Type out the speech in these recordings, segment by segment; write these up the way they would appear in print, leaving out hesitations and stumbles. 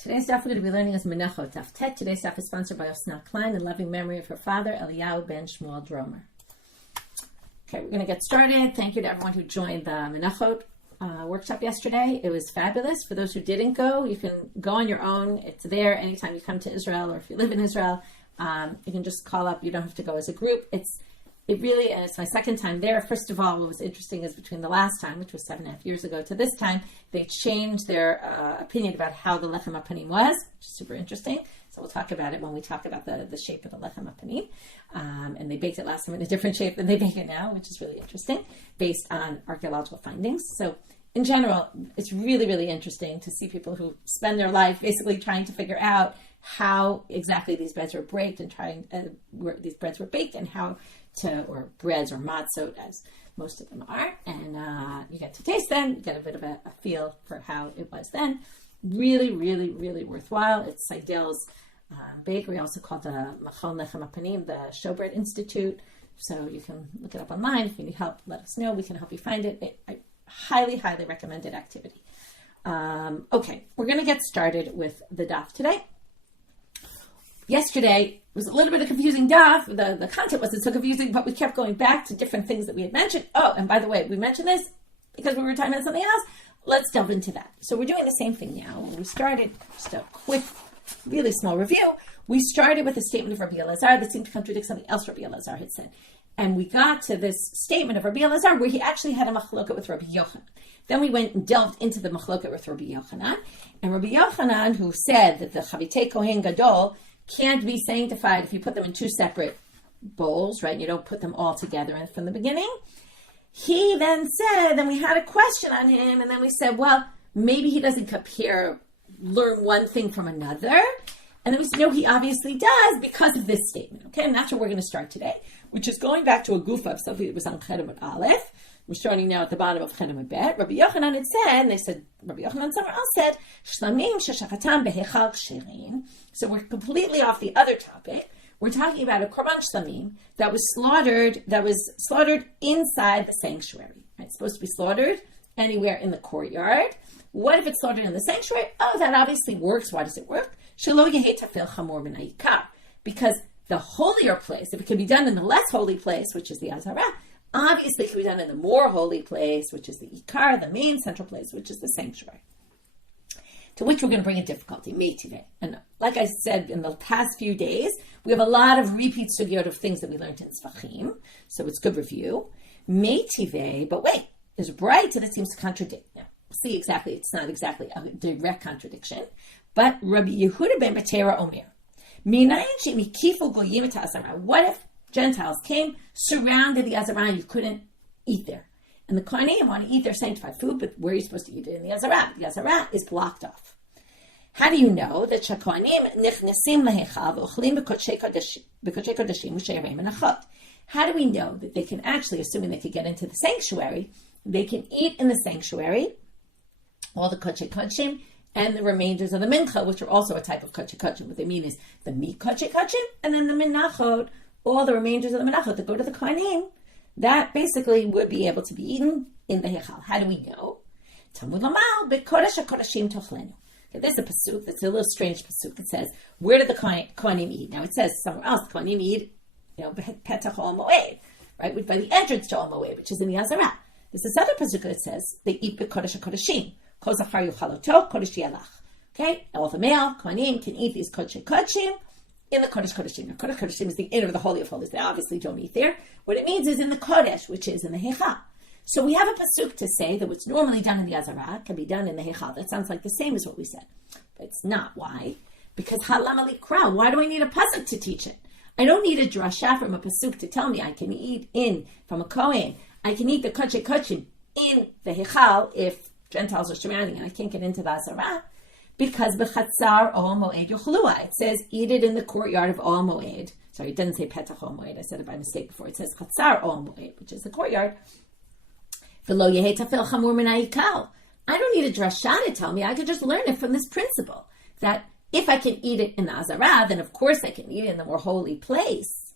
Today's daf we're going to be learning is Menachot, daf Tet. Today's daf is sponsored by Osna Klein in loving memory of her father, Eliyahu ben Shmuel Dromer. Okay, we're going to get started. Thank you to everyone who joined the Menachot workshop yesterday. It was fabulous. For those who didn't go, you can go on your own. It's there anytime you come to Israel, or if you live in Israel, you can just call up. You don't have to go as a group. It really is my second time there. First of all, what was interesting is between the last time, which was 7.5 years ago, to this time, they changed their opinion about how the lechem hapanim was, which is super interesting. So we'll talk about it when we talk about the shape of the lechem hapanim. And they baked it last time in a different shape than they bake it now, which is really interesting, based on archaeological findings. So in general, it's really, really interesting to see people who spend their life basically trying to figure out how exactly these breads were baked and where these breads were baked and how or breads or matzot, as most of them are, and you get to taste them, you get a bit of a feel for how it was then. Really, really, really worthwhile. It's Seidel's bakery, also called the Machon Lechem Hapanim, the Showbread Institute. So you can look it up online. If you need help, let us know. We can help you find it. I highly, highly recommended activity. Okay, we're going to get started with the daf today. Yesterday was a little bit of confusing daf. The content wasn't so confusing, but we kept going back to different things that we had mentioned. Oh, and by the way, we mentioned this because we were talking about something else. Let's delve into that. So we're doing the same thing now. When we started, just a quick, really small review, we started with a statement of Rabbi Elazar that seemed to contradict something else Rabbi Elazar had said. And we got to this statement of Rabbi Elazar where he actually had a machloket with Rabbi Yochanan. Then we went and delved into the machloket with Rabbi Yochanan. And Rabbi Yochanan, who said that the Chavitei Kohen Gadol can't be sanctified if you put them in two separate bowls, right? You don't put them all together from the beginning. He then said, then we had a question on him, and then we said, well, maybe he doesn't learn one thing from another. And then we said, no, he obviously does because of this statement, okay? And that's where we're going to start today, which is going back to a gufa of something that was on Chedomot Aleph. We're starting now at the bottom of Chedomot Bet. Rabbi Yochanan had said, and they said, Rabbi Yochanan somewhere else said, Shlamim sheshachatam behechal ksherin. So we're completely off the other topic. We're talking about a korban shlamim that was slaughtered inside the sanctuary. Right? It's supposed to be slaughtered anywhere in the courtyard. What if it's slaughtered in the sanctuary? Oh, that obviously works. Why does it work? Shelo yehei tafil chamor min ha'ikar. Because the holier place, if it can be done in the less holy place, which is the Azarah, obviously it can be done in the more holy place, which is the Ikar, the main central place, which is the sanctuary. To which we're going to bring a difficulty, Meitive. And like I said in the past few days, we have a lot of repeat sugyot of things that we learned in Tzvachim, so it's good review. Meitive, but wait, there's a bright that seems to contradict. Now, we'll see exactly, it's not exactly a direct contradiction, but Rabbi Yehuda ben Batera Omer. What if Gentiles came, surrounded the Azarah, you couldn't eat there? And the Kohanim want to eat their sanctified food, but where are you supposed to eat it? In the Azarah. The Azarah is blocked off. How do you know that Kohanim nichnesim lehechal v'ochlim b'kodshei kodashim u'sheirei menachot? How do we know that they can actually, assuming they could get into the sanctuary, they can eat in the sanctuary all the kodshei kodashim and the remainders of the mincha, which are also a type of kodshei kodashim? What they mean is the meat kodshei kodashim and then the menachot, all the remainders of the menachot that go to the Kohanim, that basically would be able to be eaten in the hechal. How do we know? Talmud Lamal bekodesh hakodashim tochlenu. There's a pasuk that's a little strange pasuk. It says, where did the Kohanim eat? Now it says somewhere else the Kohanim eat, petach ol moed, right, by the entrance to ol moed, which is in the Azarah. There's this other pasuk that says they eat bekodesh hakodashim. Kol zachar yuchaloto kodesh yalach. Okay, all the male Kohanim can eat these kodshei kodashim in the Kodesh Kodeshim. Now, Kodesh Kodeshim is the inner of the Holy of Holies. They obviously don't eat there. What it means is in the Kodesh, which is in the Hechal. So we have a pasuk to say that what's normally done in the Azarah can be done in the Hechal. That sounds like the same as what we said. But it's not. Why? Because Halam Ali Kral. Why do I need a pasuk to teach it? I don't need a drasha from a pasuk to tell me I can eat from a Kohen. I can eat the Kodshei Kodeshim in the Hechal if Gentiles are surrounding and I can't get into the Azarah. Because b'chatzar ol moed yochlua. It says eat it in the courtyard of ol moed. Sorry, it doesn't say petach ol moed. I said it by mistake before. It says chatzar ol moed, which is the courtyard. V'lo yehei tafil chamur min ha'ikal. I don't need a drasha to tell me. I could just learn it from this principle that if I can eat it in the Azarah, then of course I can eat it in the more holy place.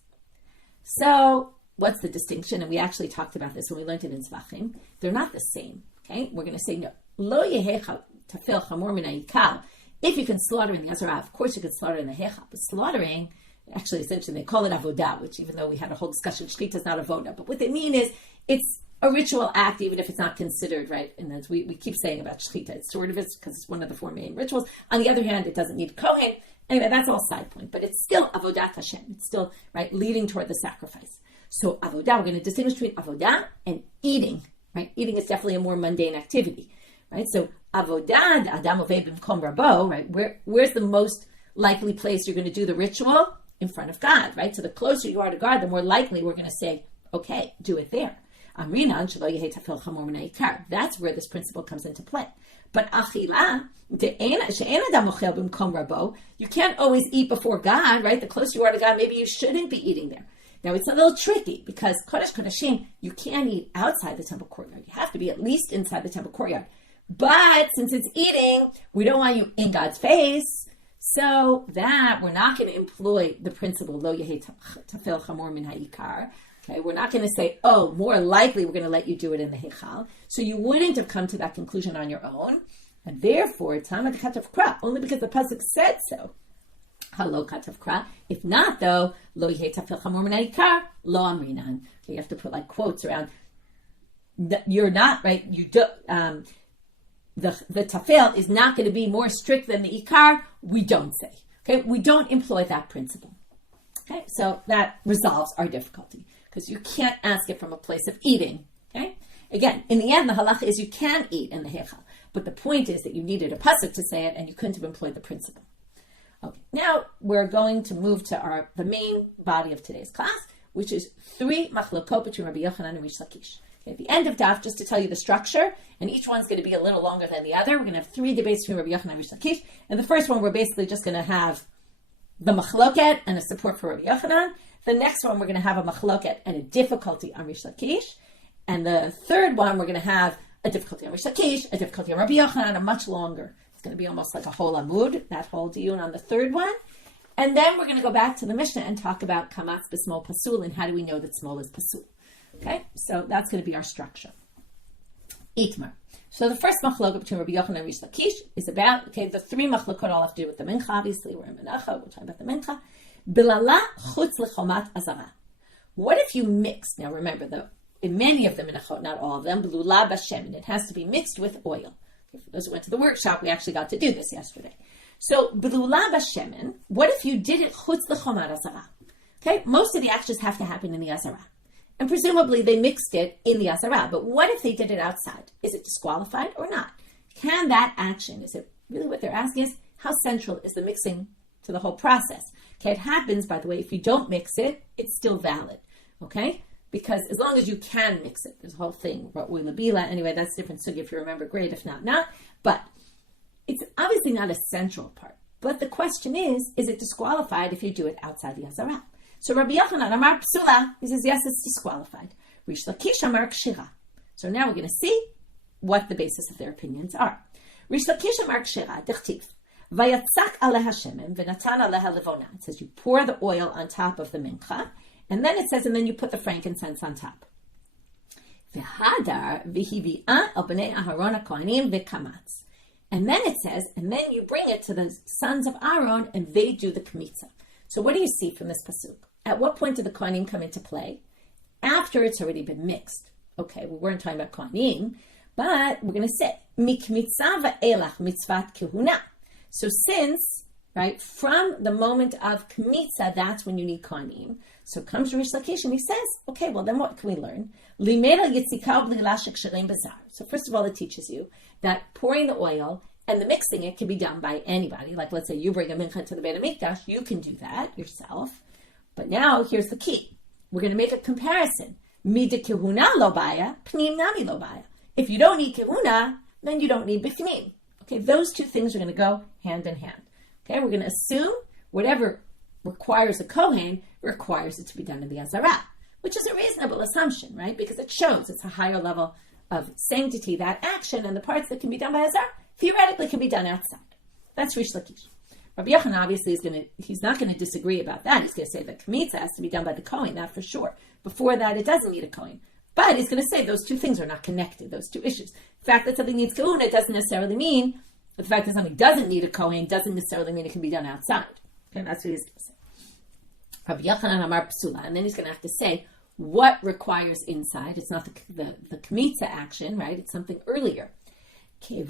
So what's the distinction? And we actually talked about this when we learned it in Tzvachim. They're not the same. Okay, we're going to say no. Lo yehei tafil chamor min ha'ikal if you can slaughter in the Azara, of course you can slaughter in the Heichal. But slaughtering, actually, it's interesting, they call it avodah, which even though we had a whole discussion, shechita is not avodah. But what they mean is it's a ritual act, even if it's not considered, right? And as we keep saying about shechita, it sort of is because it's one of the 4 main rituals. On the other hand, it doesn't need kohen. Anyway, that's all side point. But it's still avodat Hashem. It's still, right, leading toward the sacrifice. So avodah, we're going to distinguish between avodah and eating, right? Eating is definitely a more mundane activity, right? So avodah, adam ovei b'mkom rabo, right? Where's the most likely place you're going to do the ritual? In front of God, right? So the closer you are to God, the more likely we're going to say, okay, do it there. That's where this principle comes into play. But achila, you can't always eat before God, right? The closer you are to God, maybe you shouldn't be eating there. Now, it's a little tricky because Kodesh Kodashim, you can't eat outside the temple courtyard. You have to be at least inside the temple courtyard. But since it's eating, we don't want you in God's face. So that we're not going to employ the principle, lo yehei tafel chamor min ha'ikar. Okay, we're not going to say, oh, more likely we're going to let you do it in the Heichal. So you wouldn't have come to that conclusion on your own. And therefore, Tamad Katav Kra, only because the Pasuk said so. Halo Katav Kra. If not, though, Lo Yehei Tafel Chamor Min Ha'ikar, Lo Amrinan. Okay, you have to put like quotes around. You're not, right? You do, the Tafel is not going to be more strict than the Ikar. We don't say. Okay, we don't employ that principle. Okay, so that resolves our difficulty because you can't ask it from a place of eating. Okay, again, in the end, the halacha is you can eat in the Heichal. But the point is that you needed a pasuk to say it, and you couldn't have employed the principle. Okay, now we're going to move to the main body of today's class, which is 3 machlokot between Rabbi Yochanan and Reish Lakish. Okay, at the end of daf, just to tell you the structure, and each one's going to be a little longer than the other. We're going to have 3 debates between Rabbi Yochanan and Reish Lakish. And the first one, we're basically just going to have the machloket and a support for Rabbi Yochanan. The next one, we're going to have a machloket and a difficulty on Reish Lakish. And the third one, we're going to have a difficulty on Reish Lakish, a difficulty on Rabbi Yochanan, a much longer. It's going to be almost like a whole amud, that whole diyun on the third one. And then we're going to go back to the Mishnah and talk about kametz b'smol pasul and how do we know that smol is pasul. Okay, so that's going to be our structure. Itmar. So the first machlokah between Rabbi Yochanan and Reish Lakish is about, okay, the 3 machlokot all have to do with the mincha, obviously. We're in Menachot, we're talking about the mincha. Bilala chutz lechomat azara. What if you mix, now remember, in many of the Menachot, not all of them, blula b'shemen, it has to be mixed with oil. Okay, for those who went to the workshop, we actually got to do this yesterday. So, blula b'shemen, what if you did it chutz lechomat azara? Okay, most of the actions have to happen in the azara. And presumably they mixed it in the azara, but what if they did it outside? Is it disqualified or not? Can that action, is it really what they're asking is, how central is the mixing to the whole process? Okay, it happens, by the way, if you don't mix it, it's still valid, okay? Because as long as you can mix it, there's a whole thing, anyway, that's different sugi, if you remember, great, if not. But it's obviously not a central part. But the question is it disqualified if you do it outside the azara? So Rabbi Yochanan Amar Psula, he says, yes, it's disqualified. Reish Lakish Amar Kshira. So now we're going to see what the basis of their opinions are. Reish Lakish Amar Kshira, Dichtiv. Vayatzak aleha shemen, v'natan aleha levona. It says you pour the oil on top of the mincha, and then it says, and then you put the frankincense on top. V'hadar v'hivi'ah al b'nei Aharon ha'kohanim v'kametz. And then it says, and then you bring it to the sons of Aaron, and they do the kemitza. So what do you see from this pasuk? At what point do the kohanim come into play? After it's already been mixed. Okay, we weren't talking about kohanim, but we're going to say, mikmitza va'elach mitzvat kehuna. So since, right, from the moment of kemitza, that's when you need kohanim. So comes Reish Lakish and he says, okay, well then what can we learn? So first of all, it teaches you that pouring the oil and the mixing it can be done by anybody. Like let's say you bring a mincha to the Beit HaMikdash, you can do that yourself. But now here's the key. We're going to make a comparison. Mida kehuna lo baya, pnim nami lo baya. If you don't need kehuna, then you don't need bifnim. Okay, those two things are going to go hand in hand. Okay, we're going to assume whatever requires a kohen requires it to be done in the azara, which is a reasonable assumption, right? Because it shows it's a higher level of sanctity, that action, and the parts that can be done by azara theoretically can be done outside. That's Reish Lakish. Rabbi Yochanan obviously he's not going to disagree about that. He's going to say that kemitza has to be done by the kohen, that for sure. Before that, it doesn't need a kohen. But he's going to say those two things are not connected, those two issues. The fact that something needs kahuna doesn't necessarily mean But the fact that something doesn't need a Kohen doesn't necessarily mean it can be done outside. Okay, that's what he's going to say. Rabbi Yochanan Amar Psula, and then he's going to have to say what requires inside. It's not the kemitza action, right? It's something earlier. Now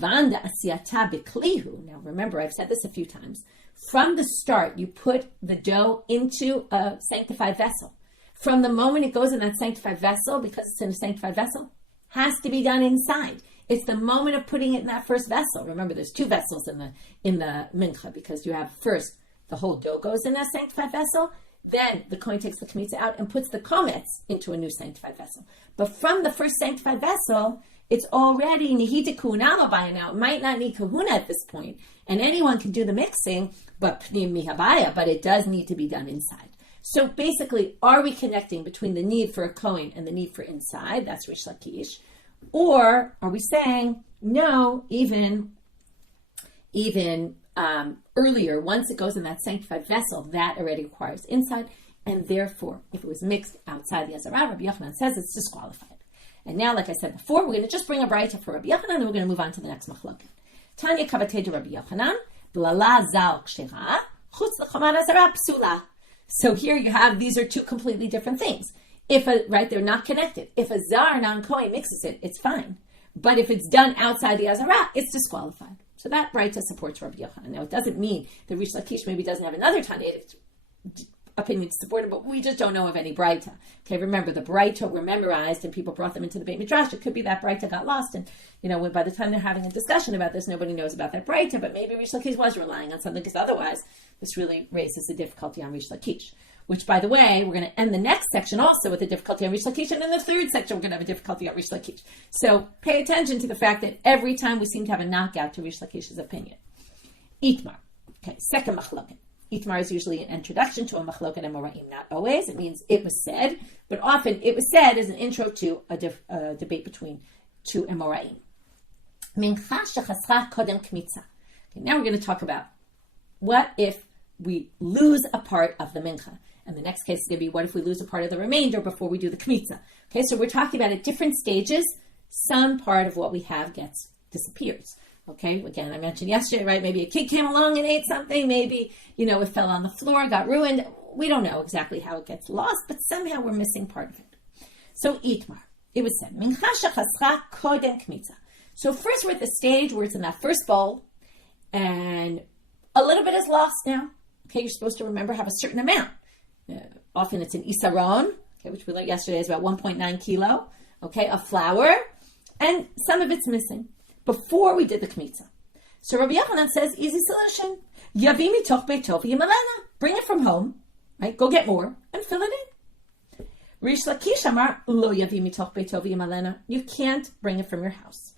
remember, I've said this a few times. From the start, you put the dough into a sanctified vessel. From the moment it goes in that sanctified vessel, because it's in a sanctified vessel, has to be done inside. It's the moment of putting it in that first vessel. Remember, there's two vessels in the mincha, because you have first the whole dough goes in a sanctified vessel, then the kohen takes the kemitza out and puts the kometz into a new sanctified vessel. But from the first sanctified vessel, it's already nihita kahuna by now. It might not need kahuna at this point, and anyone can do the mixing, but pnim mihabaya, but it does need to be done inside. So basically, are we connecting between the need for a kohen and the need for inside? That's Reish Lakish. Or are we saying, no, even earlier, once it goes in that sanctified vessel, that already requires inside, and therefore, if it was mixed outside the Azarah, Rabbi Yochanan says it's disqualified. And now, like I said before, we're going to just bring a braita for Rabbi Yochanan, and we're going to move on to the next machloket. Tanya kavatei to Rabbi Yochanan, blala zal kshera, chutz l'choman Azarah psula. So here you have, these are two completely different things. They're not connected. If a zar non-kohen mixes it, it's fine. But if it's done outside the Azarah, it's disqualified. So that braita supports Rabbi Yochanan. Now, it doesn't mean that Reish Lakish maybe doesn't have another Tanaitic opinion to support it, but we just don't know of any braita. Okay, remember, the braita were memorized and people brought them into the Beit Midrash. It could be that braita got lost, and by the time they're having a discussion about this, nobody knows about that braita, but maybe Reish Lakish was relying on something, because otherwise this really raises a difficulty on Reish Lakish. Which, by the way, we're going to end the next section also with a difficulty on Reish Lakish, and in the third section we're going to have a difficulty on Reish Lakish. So pay attention to the fact that every time we seem to have a knockout to Reish Lakish's opinion. Itmar. Okay, second machloket. Itmar is usually an introduction to a machloket and moraim. Not always. It means it was said, but often it was said as an intro to a debate between two amoraim. Mincha shechasra kodem kemitza. Okay, now we're going to talk about what if we lose a part of the mincha. And the next case is going to be, what if we lose a part of the remainder before we do the kemitza? Okay, so we're talking about at different stages, some part of what we have disappears. Okay, again, I mentioned yesterday, right? Maybe a kid came along and ate something. Maybe, it fell on the floor, got ruined. We don't know exactly how it gets lost, but somehow we're missing part of it. So, itmar, it was said, mincha shechasra kodem kemitza. So first we're at the stage where it's in that first bowl, and a little bit is lost now. Okay, you're supposed to have a certain amount. Often it's an isaron, okay, which we learned yesterday is about 1.9 kilo, okay, of flour, and some of it's missing before we did the kemitza. So Rabbi Yochanan says, easy solution. Yavi mitoch beitov yimalena. Bring it from home, right? Go get more and fill it in. Reish Lakish amar lo yavi mitoch beitov yimalena. You can't bring it from your house.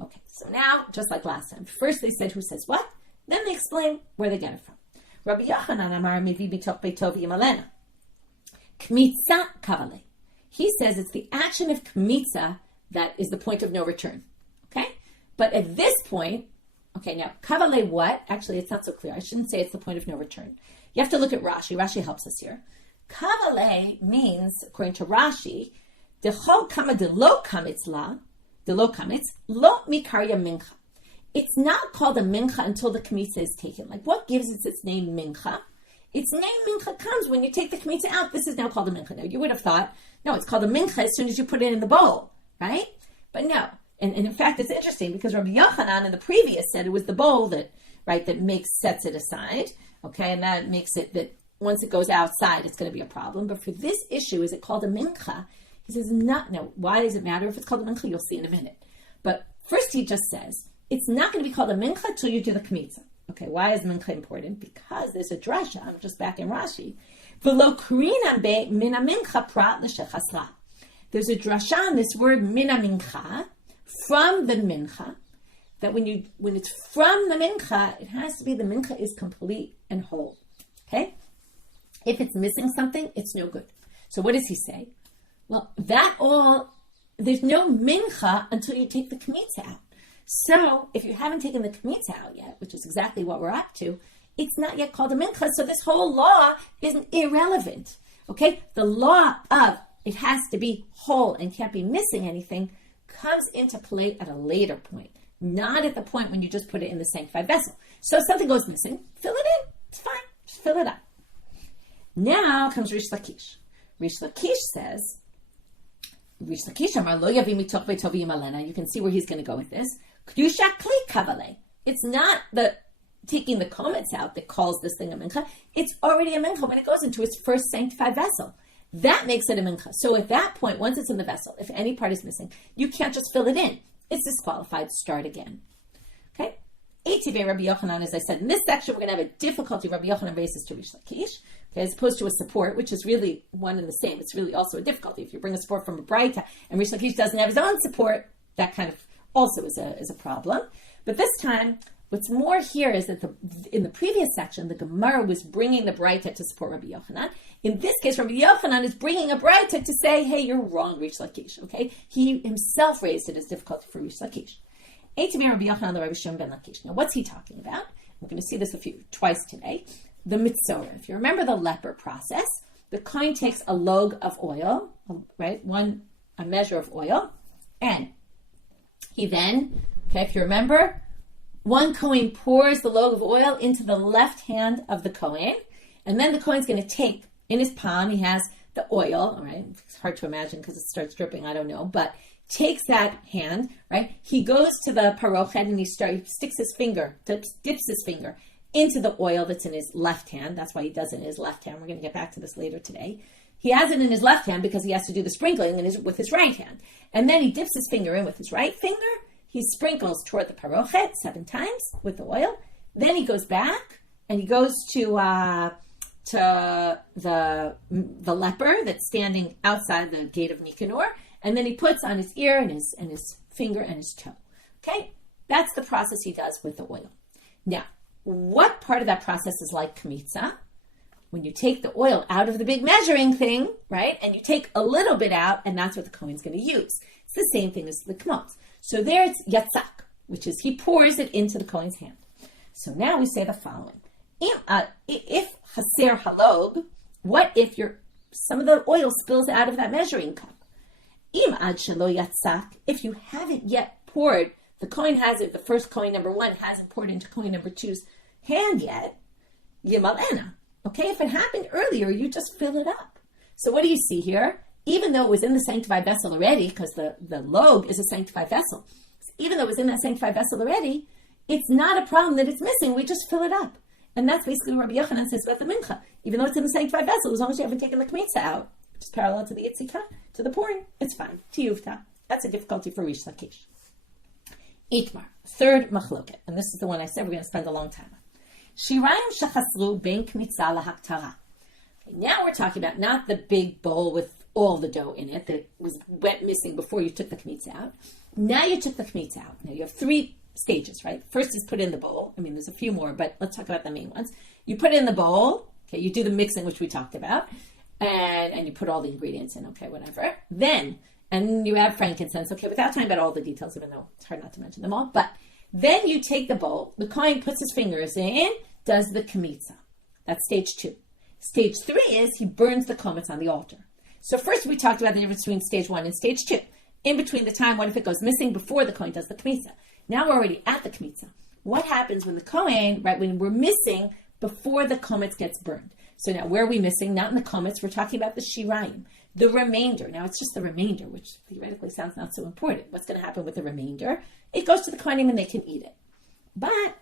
Okay, so now, just like last time, first they said who says what, then they explain where they get it from. Rabbi Yochanan amar mevi mitoch beitov yimalena. Kemitza kavale. He says it's the action of kemitza that is the point of no return. Okay? But at this point, okay, now, kavale what? Actually, it's not so clear. I shouldn't say it's the point of no return. You have to look at Rashi. Rashi helps us here. Kavale means, according to Rashi, dechol kama de lo kometz la, de lo kometz, lo mikarya mincha. It's not called a mincha until the kemitza is taken. Like, what gives it its name mincha? Its name mincha comes when you take the kemitza out. This is now called a mincha. Now, you would have thought, no, it's called a mincha as soon as you put it in the bowl, right? But no. And in fact, it's interesting because Rabbi Yochanan in the previous said it was the bowl that sets it aside, okay? And that makes it that once it goes outside, it's going to be a problem. But for this issue, is it called a mincha? He says, no. Why does it matter if it's called a mincha? You'll see in a minute. But first he just says, it's not going to be called a mincha until you do the kemitza. Okay, why is mincha important? Because there's a drasha, I'm just back in Rashi. V'lo krinan be mina mincha prat l'shechasra. There's a drasha on this word mina mincha, from the mincha, that when it's from the mincha, it has to be the mincha is complete and whole. Okay? If it's missing something, it's no good. So what does he say? Well, there's no mincha until you take the kemitza out. So, if you haven't taken the kemitza out yet, which is exactly what we're up to, it's not yet called a mincha, so this whole law is irrelevant. Okay? The law of it has to be whole and can't be missing anything comes into play at a later point. not at the point when you just put it in the sanctified vessel. So if something goes missing, fill it in. It's fine. Just fill it up. Now comes Reish Lakish. Reish Lakish says, Reish Lakish Amar Lo Yavi Mitoch V'Tovim Alena. You can see where he's going to go with this. Kedusha Kli Kavale. It's not the taking the kometz out that calls this thing a mincha. It's already a mincha when it goes into its first sanctified vessel. That makes it a mincha. So at that point, once it's in the vessel, if any part is missing, you can't just fill it in. It's disqualified. Start again. Okay? ATV Rabbi Yochanan, as I said, in this section, we're going to have a difficulty Rabbi Yochanan raises to Reish Lakish, okay, as opposed to a support, which is really one and the same. It's really also a difficulty. If you bring a support from a Braita and Reish Lakish doesn't have his own support, that kind of also is a problem. But this time, what's more here is that in the previous section, the Gemara was bringing the Braita to support Rabbi Yochanan. In this case, Rabbi Yochanan is bringing a Braita to say, hey, you're wrong, Reish Lakish, okay? He himself raised it as difficulty for Reish Lakish. Rabbi Yochanan, the Rabbi Shimon ben Lakish. Now, what's he talking about? We're going to see this twice today. The mitzora. If you remember the leper process, the kohen takes a log of oil, right? A measure of oil, and he then, okay, if you remember, one kohen pours the log of oil into the left hand of the kohen, and then the kohen's going to take, in his palm, he has the oil, all right? It's hard to imagine because it starts dripping, I don't know, but takes that hand, right? He goes to the parochet and he sticks his finger, dips his finger into the oil that's in his left hand. That's why he does it in his left hand. We're going to get back to this later today. He has it in his left hand because he has to do the sprinkling with his right hand. And then he dips his finger in with his right finger. He sprinkles toward the parochet 7 times with the oil. Then he goes back and he goes to the leper that's standing outside the gate of Nicanor. And then he puts on his ear and his finger and his toe. Okay? That's the process he does with the oil. Now, what part of that process is like kemitza? When you take the oil out of the big measuring thing, right? And you take a little bit out, and that's what the kohen's going to use. It's the same thing as the kometz. So there it's yatzak, which is he pours it into the kohen's hand. So now we say the following. If haser halog, what if some of the oil spills out of that measuring cup? If you haven't yet poured, the kohen hasn't, the first kohen number 1 hasn't poured into kohen number 2's hand yet, yimalena. Okay, if it happened earlier, you just fill it up. So what do you see here? Even though it was in the sanctified vessel already, because the log is a sanctified vessel, even though it was in that sanctified vessel already, it's not a problem that it's missing. We just fill it up. And that's basically what Rabbi Yochanan says about the mincha. Even though it's in the sanctified vessel, as long as you haven't taken the kemitza out, which is parallel to the yitzika, to the pouring, it's fine. Tiyuvta. That's a difficulty for Reish Lakish. Itmar, third machloket, and this is the one I said we're going to spend a long time on. Shirayim shachasru ben kemitza lahaktara. Now we're talking about not the big bowl with all the dough in it that went missing before you took the kemitza out. Now you took the kemitza out. Now you have 3 stages, right? First is put in the bowl. I mean, there's a few more, but let's talk about the main ones. You put it in the bowl. Okay, you do the mixing, which we talked about. And you put all the ingredients in, okay, whatever. Then, and you add frankincense, okay, without talking about all the details, even though it's hard not to mention them all. But then you take the bowl, the kohen puts his fingers in, does the kemitza. That's stage 2. Stage 3 is he burns the kometz on the altar. So first we talked about the difference between stage 1 and stage 2. In between the time, what if it goes missing before the kohen does the kemitza? Now we're already at the kemitza. What happens when the kohen, right, when we're missing before the kometz gets burned? So now, where are we missing? Not in the kometz. We're talking about the shirayim, the remainder. Now, it's just the remainder, which theoretically sounds not so important. What's going to happen with the remainder? It goes to the kohanim and they can eat it. But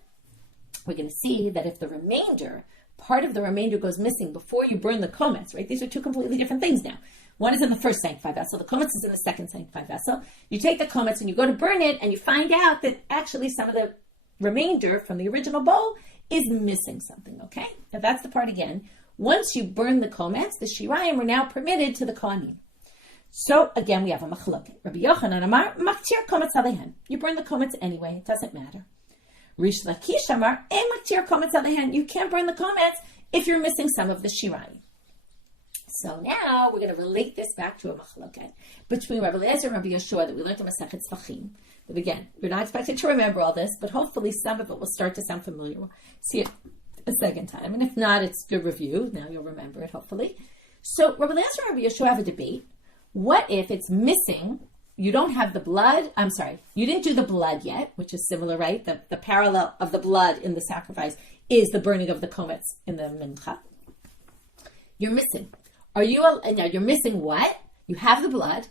we're going to see that if the remainder, part of the remainder goes missing before you burn the kometz, right? These are 2 completely different things now. One is in the first sanctified vessel. The kometz is in the second sanctified vessel. You take the kometz and you go to burn it, and you find out that actually some of the remainder from the original bowl is missing something, okay? Now, that's the part again. Once you burn the kometz, the shirayim are now permitted to the kohanim. So again, we have a machloket. Rabbi Yochanan Amar, maktir kometz alehen. You burn the kometz anyway; it doesn't matter. Reish Lakish Amar, maktir kometz alehen. You can't burn the kometz if you're missing some of the shirayim. So now we're going to relate this back to a machloket between Rabbi Eliezer and Rabbi Yeshua that we learned in Masechet Tzfachim. But again, we're not expected to remember all this, but hopefully some of it will start to sound familiar. We'll see it a second time, and if not, it's good review. Now you'll remember it, hopefully. So Rabbi Eliezer and Rabbi Yeshua have a debate. What if it's missing? you don't have the blood. I'm sorry, you didn't do the blood yet, which is similar, right? The parallel of the blood in the sacrifice is the burning of the kometz in the mincha. You're missing. Now you're missing what? You have the blood,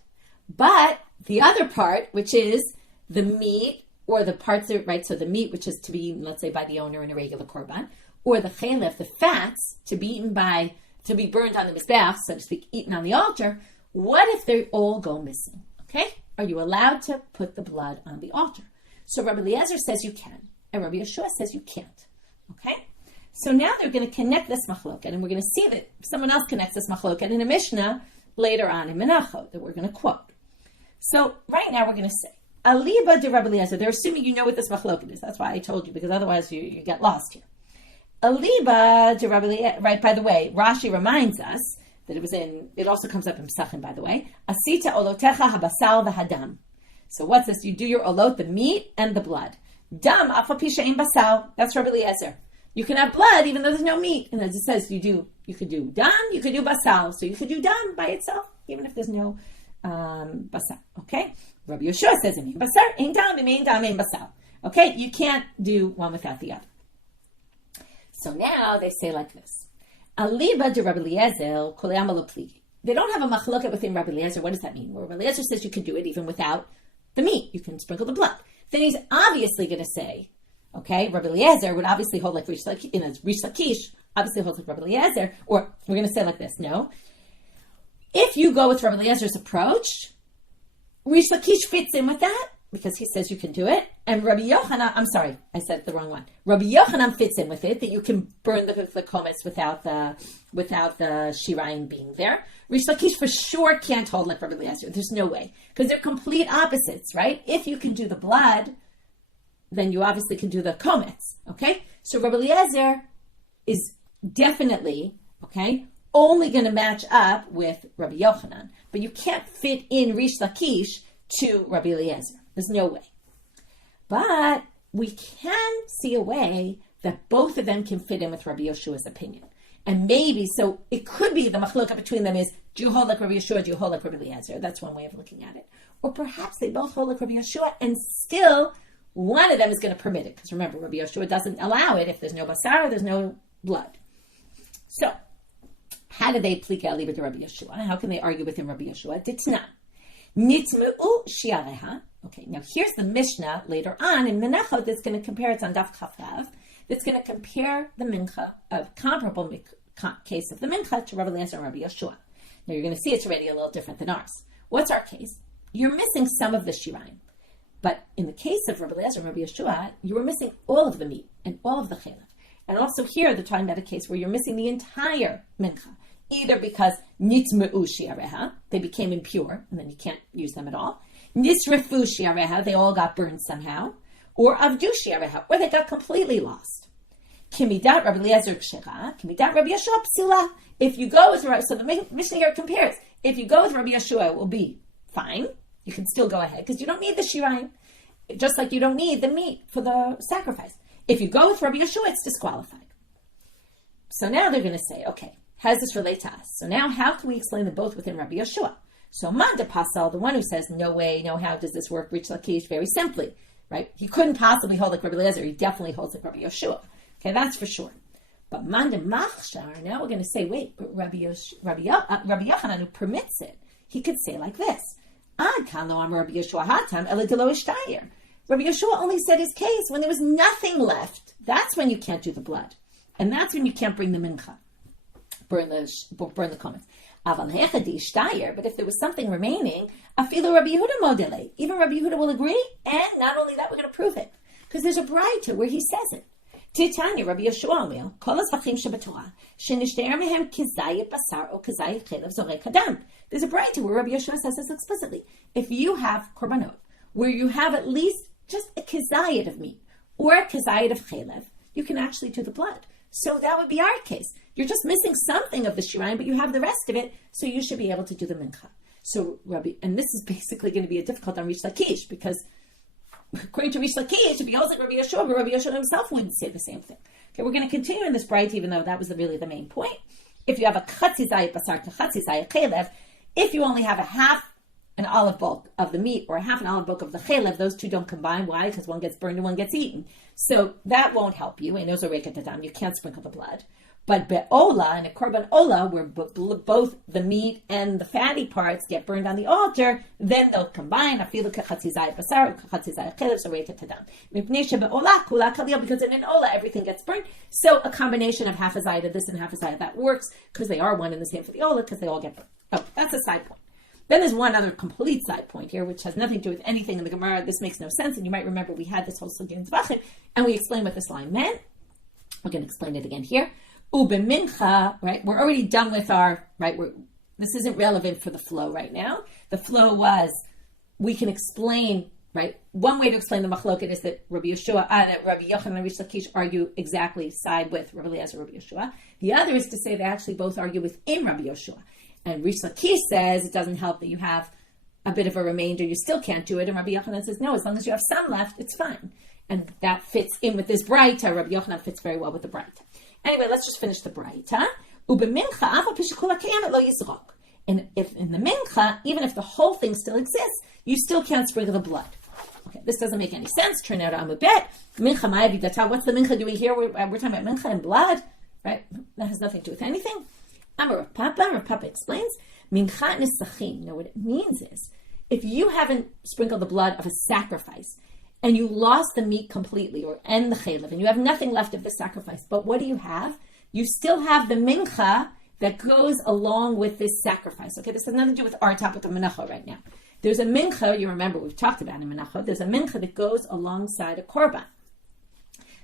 but the other part, which is the meat, or the parts that, right? So the meat, which is to be eaten, let's say, by the owner in a regular korban, or the chelef, the fats, to be burned on the mizbeach, so to speak, eaten on the altar. What if they all go missing? Okay? Are you allowed to put the blood on the altar? So Rabbi Eliezer says you can, and Rabbi Yeshua says you can't. Okay? So now they're going to connect this machloket, and we're going to see that someone else connects this machloket in a Mishnah later on in Menachot that we're going to quote. So right now we're going to say, Aliba de Rabbi Eliezer. They're assuming you know what this machloket is. That's why I told you, because otherwise you get lost here. Aliba de Rabbi Eliezer. Right, by the way, Rashi reminds us that it also comes up in Pesachim, by the way. Asita olotecha habasal v'hadam. So what's this? You do your olot, the meat and the blood. Dam afa pisha im basal. That's Rabbi Eliezer. You can have blood even though there's no meat. And as it says, you could do dam, you could do basal. So you could do dam by itself, even if there's no basal. Okay? Rabbi Yeshua says, im basar, im dam, im dam, im basal. Okay? You can't do one without the other. So now they say like this. Aliba de Rabbi Eliezer, kolei lo pligi. They don't have a machloket within Rabbi Eliezer. What does that mean? Well, Rabbi Eliezer says you can do it even without the meat. You can sprinkle the blood. Then he's obviously going to say, okay, Rabbi Eliezer would obviously hold like Reish Lakish, obviously holds like Rabbi Eliezer, or we're going to say like this, no. If you go with Rabbi Eliezer's approach, Reish Lakish fits in with that, because he says you can do it, and Rabbi Yochanan, I'm sorry, I said the wrong one. Rabbi Yochanan fits in with it, that you can burn the kometz without the shirayim being there. Reish Lakish for sure can't hold like Rabbi Eliezer. There's no way, because they're complete opposites, right? If you can do the blood, then you obviously can do the kometz, okay? So Rabbi Eliezer is definitely, okay, only going to match up with Rabbi Yochanan, but you can't fit in Reish Lakish to Rabbi Eliezer. There's no way. But we can see a way that both of them can fit in with Rabbi Yeshua's opinion. And maybe, so it could be the machloka between them is, do you hold like Rabbi Yeshua, do you hold like Rabbi Eliezer? That's one way of looking at it. Or perhaps they both hold like Rabbi Yeshua, and still one of them is going to permit it. Because remember, Rabbi Yeshua doesn't allow it if there's no basar, there's no blood. So, how do they plika aliba to Rabbi Yeshua? How can they argue with him, Rabbi Yeshua? Ditna. Nitmeu shiareha. Okay, now here's the Mishnah later on in Menachot that's going to compare, it's on Daf Chafrav, that's going to compare the mincha, a comparable case of the mincha to Rabbi Eliezer and Rabbi Yeshua. Now you're going to see it's already a little different than ours. What's our case? You're missing some of the shirayim. But in the case of Rabbi Eliezer and Rabbi Yeshua, you were missing all of the meat and all of the chelef. And also here they're talking about a case where you're missing the entire mincha. Either because nitmeu shiareha, they became impure, and then you can't use them at all. Nisrefu shiareha, they all got burned somehow. Or avdu shiareha, or they got completely lost. Kemidat Rabbi Eliezer kshera, kemidat Rabbi Yeshua psila. If you go with Rabbi, so the Mishnah here compares. If you go with Rabbi Yeshua, it will be fine. You can still go ahead, because you don't need the shirayim. Just like you don't need the meat for the sacrifice. If you go with Rabbi Yeshua, it's disqualified. So now they're going to say, okay, how does this relate to us? So now how can we explain them both within Rabbi Yeshua? So Manda Pasal, the one who says, no way, no how does this work, Reish Lakish, very simply, right? He couldn't possibly hold like Rabbi Eliezer. He definitely holds like Rabbi Yeshua. Okay, that's for sure. But Manda Machshar, now we're going to say, wait, but Rabbi Yochanan, who permits it, he could say like this. Rabbi Yeshua only said his case when there was nothing left. That's when you can't do the blood. And that's when you can't bring the mincha. Burn the kometz. But if there was something remaining, even Rabbi Yehuda will agree, and not only that, we're going to prove it. Because there's a brayta where he says it. Titanya Rabbi Yeshua Amil, Kol HaZvachim Shebatorah, Shenishter Mehem Kizayit Basar O Kizayit Chelev Zorek Hadam. There's a brayta where Rabbi Yeshua says this explicitly. If you have korbanot, where you have at least just a kizayit of meat, or a kizayit of chelev, you can actually do the blood. So that would be our case. You're just missing something of the shirayim, but you have the rest of it, so you should be able to do the mincha. So and this is basically going to be a difficult on Reish Lakish, because according to Reish Lakish, if he holds like Rabbi Yeshua, but Rabbi Yeshua himself wouldn't say the same thing. Okay, we're going to continue in this bright, even though that was really the main point. If you have a chatzizayit basar to chatzizayit chelev, if you only have a half an olive bulk of the meat or half an olive bulk of the chalev, those two don't combine. Why? Because one gets burned and one gets eaten. So that won't help you. And those are reket tadam. You can't sprinkle the blood. But be'ola, in a korban ola, where both the meat and the fatty parts get burned on the altar, then they'll combine. Afilu kechatzizai basar, kechatzizai chalev, so reket tadam. Mipnei shebe'ola kula kalil, because in an ola everything gets burned. So a combination of half a zayit of this and half a zayit that works, because they are one and the same for the ola, because they all get burned. Oh, that's a side point. Then there's one other complete side point here, which has nothing to do with anything in the Gemara. This makes no sense. And you might remember we had this whole sugya in Zvachim, and we explained what this line meant. We're going to explain it again here. Ube mincha, right? We're already done with our, right? This isn't relevant for the flow right now. The flow was, we can explain, right? One way to explain the machloket is that Rabbi Yochanan and Reish Lakish argue exactly side with Rabbi Eliezer and Rabbi Yeshua. The other is to say they actually both argue within Rabbi Yeshua. And Reish Lakish says it doesn't help that you have a bit of a remainder, you still can't do it. And Rabbi Yochanan says, no, as long as you have some left, it's fine. And that fits in with this braita. Rabbi Yochanan fits very well with the braita. Anyway, let's just finish the braita. And if in the mincha, even if the whole thing still exists, you still can't sprinkle the blood. Okay, this doesn't make any sense. Turn out amubet. Mincha ma'avidata. What's the mincha doing here? We're talking about mincha and blood, right? That has nothing to do with anything. Rav Papa explains, mincha nisachim. Now what it means is, if you haven't sprinkled the blood of a sacrifice, and you lost the meat completely, and the chalev, and you have nothing left of the sacrifice, but what do you have? You still have the mincha that goes along with this sacrifice. Okay, this has nothing to do with our topic of Menachot right now. There's a mincha, you remember we've talked about in Menachot, there's a mincha that goes alongside a korban.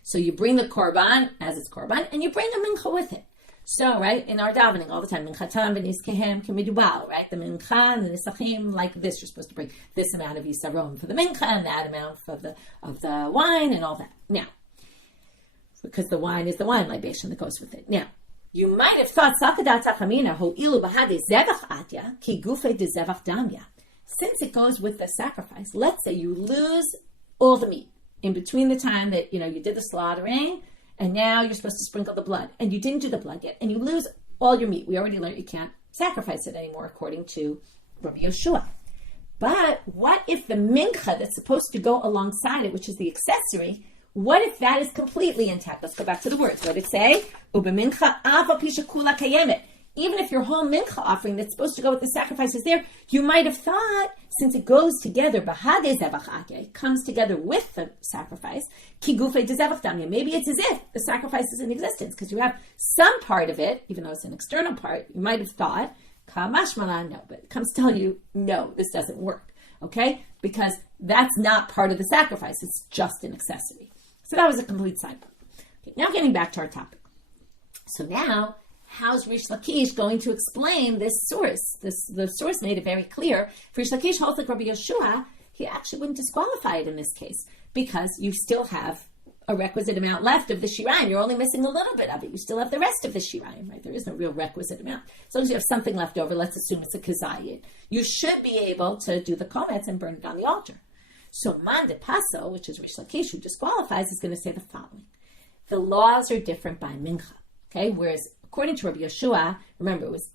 So you bring the korban as it's korban, and you bring a mincha with it. So, right, in our davening all the time, minchatam v'nizkehem k'midubal, right? The mincha and the nisachim, like this, you're supposed to bring this amount of yisaron for the mincha and that amount for the wine and all that. Now, because the wine is the wine libation that goes with it. Now, you might have thought, sakadat achamina ho'ilu b'hade zevach atya ki gufei de zevach damya. Since it goes with the sacrifice, let's say you lose all the meat in between the time that, you did the slaughtering, and now you're supposed to sprinkle the blood, and you didn't do the blood yet, and you lose all your meat. We already learned you can't sacrifice it anymore, according to Rabbi Yeshua. But what if the mincha that's supposed to go alongside it, which is the accessory, what if that is completely intact? Let's go back to the words. What did it say? Ube mincha ava pisha kula kayemet. Even if your whole mincha offering that's supposed to go with the sacrifice is there, you might have thought, since it goes together, it comes together with the sacrifice, maybe it's as if the sacrifice is in existence, because you have some part of it, even though it's an external part, you might have thought, no, but it comes to tell you, no, this doesn't work, okay? Because that's not part of the sacrifice, it's just an accessory. So that was a complete side point. Okay, now getting back to our topic. So now, how's Reish Lakish going to explain this source? The source made it very clear. For Reish Lakish holds like Rabbi Yeshua, he actually wouldn't disqualify it in this case, because you still have a requisite amount left of the shirayim. You're only missing a little bit of it. You still have the rest of the shirayim, right? There is no real requisite amount. As long as you have something left over, let's assume it's a kazayit, you should be able to do the kometz and burn it on the altar. So Man de Paso, which is Reish Lakish, who disqualifies, is going to say the following. The laws are different by mincha, okay? Whereas according to Rabbi Yeshua, remember it was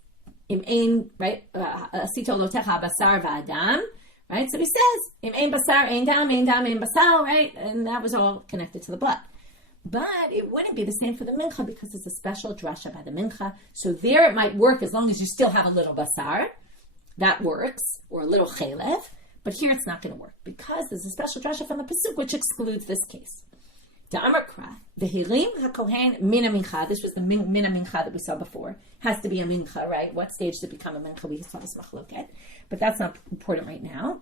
im ein, right? Asito lotecha basar va'adam, right? So he says im ein basar ein dam ein basar, right? And that was all connected to the blood. But it wouldn't be the same for the mincha, because it's a special drasha by the mincha. So there it might work as long as you still have a little basar. That works, or a little chalev. But here it's not going to work, because there's a special drasha from the pasuk which excludes this case. The hirim hakohen mina mincha. This was the mina mincha that we saw before. Has to be a mincha, right? What stage does it become a mincha? We saw this machloket, but that's not important right now.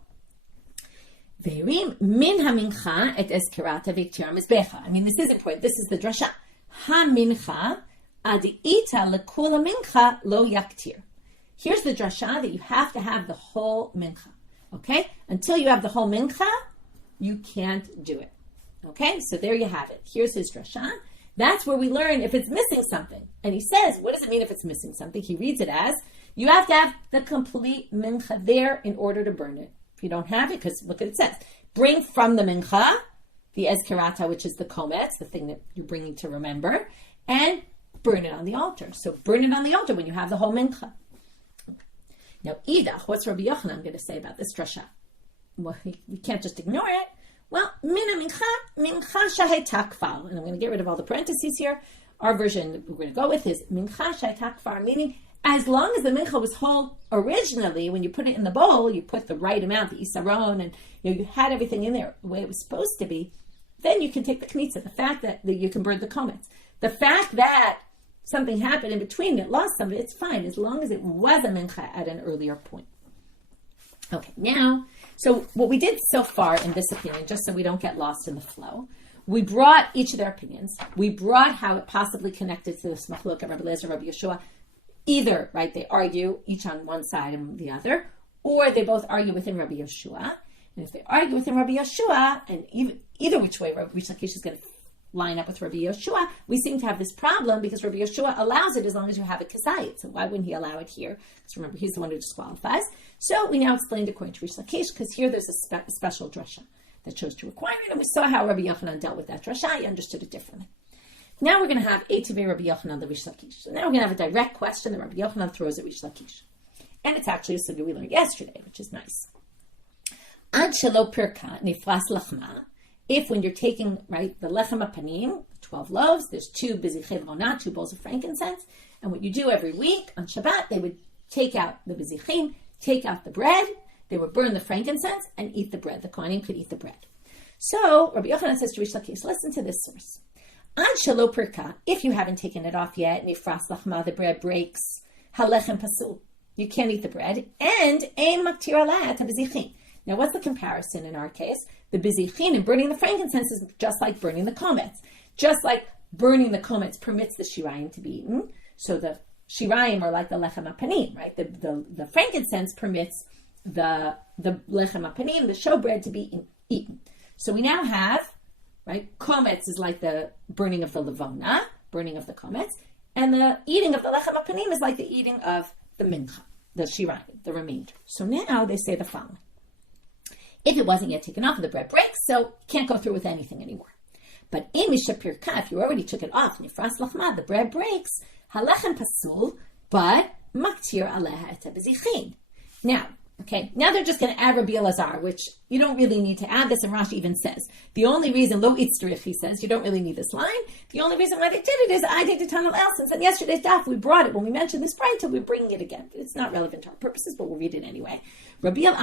Vehirim min hamincha et eskerata v'ktira mizbecha. I mean, this is important. This is the drasha. Ha mincha adiita lekula mincha lo yaktir. Here's the drasha that you have to have the whole mincha. Okay, until you have the whole mincha, you can't do it. Okay, so there you have it. Here's his drasha. That's where we learn if it's missing something. And he says, what does it mean if it's missing something? He reads it as, you have to have the complete mincha there in order to burn it. If you don't have it, because look what it says. Bring from the mincha, the ezkerata, which is the kometz, the thing that you're bringing to remember, and burn it on the altar. So burn it on the altar when you have the whole mincha. Now, Idach, what's Rabbi Yochanan going to say about this drasha? Well, we can't just ignore it. Well, mincha shahet takfar. And I'm going to get rid of all the parentheses here. Our version we're going to go with is mincha shahet takfar, meaning as long as the mincha was whole originally, when you put it in the bowl, you put the right amount, the isaron, and you had everything in there the way it was supposed to be, then you can take the kemitza. The fact that you can burn the kometz. The fact that something happened in between, it lost some of it, it's fine, as long as it was a mincha at an earlier point. Okay, now, so what we did so far in this opinion, just so we don't get lost in the flow, we brought each of their opinions. We brought how it possibly connected to this machlok of Rabbi Eliezer, Rabbi Yeshua. Either, right, they argue each on one side and the other, or they both argue within Rabbi Yeshua. And if they argue within Rabbi Yeshua, and either which way Reish Lakish is going to line up with Rabbi Yeshua, we seem to have this problem because Rabbi Yeshua allows it as long as you have a kesayit. So why wouldn't he allow it here? Because remember, he's the one who disqualifies. So we now explained according to Reish Lakish, because here there's a special drasha that chose to require it, and we saw how Rabbi Yochanan dealt with that drasha. He understood it differently. Now we're going to have Eitivei Rabbi Yochanan the Reish Lakish. So now we're going to have a direct question that Rabbi Yochanan throws at Reish Lakish. And it's actually a sugya we learned yesterday, which is nice. Ad shelo pirka nifras lachma. If when you're taking, right, the lechem apanim, 12 loaves, there's 2 bizichei l'vona, 2 bowls of frankincense, and what you do every week on Shabbat, they would take out the bizichim, take out the bread, they would burn the frankincense and eat the bread. The kohanim could eat the bread. So Rabbi Yochanan says to Reish Lakish, listen to this source. Ad shelo pirka, if you haven't taken it off yet, nifras lachma, the bread breaks, halechem pasul, you can't eat the bread, and ein maktir aleh ta bizichim. Now, what's the comparison in our case? The bizichin and burning the frankincense is just like burning the kometz. Just like burning the kometz permits the shirayim to be eaten. So the shirayim are like the lechem apanim, right? The frankincense permits the lechem apanim, the showbread, to be eaten. So we now have, right, kometz is like the burning of the levona, burning of the kometz, and the eating of the lechem apanim is like the eating of the mincha, the shirayim, the remainder. So now they say the following. If it wasn't yet taken off, the bread breaks, so can't go through with anything anymore. But if you already took it off, nifras lachma, the bread breaks, halechem pasul, but maktir aleha et bezichin. Now, okay, now they're just going to add Rabbi Elazar, which you don't really need to add this, and Rashi even says. The only reason, lo itzrich, he says, you don't really need this line. The only reason why they did it is, I did a ton of else, and said yesterday's daf, we brought it. When we mentioned this right, we're bringing it again. It's not relevant to our purposes, but we'll read it anyway. You don't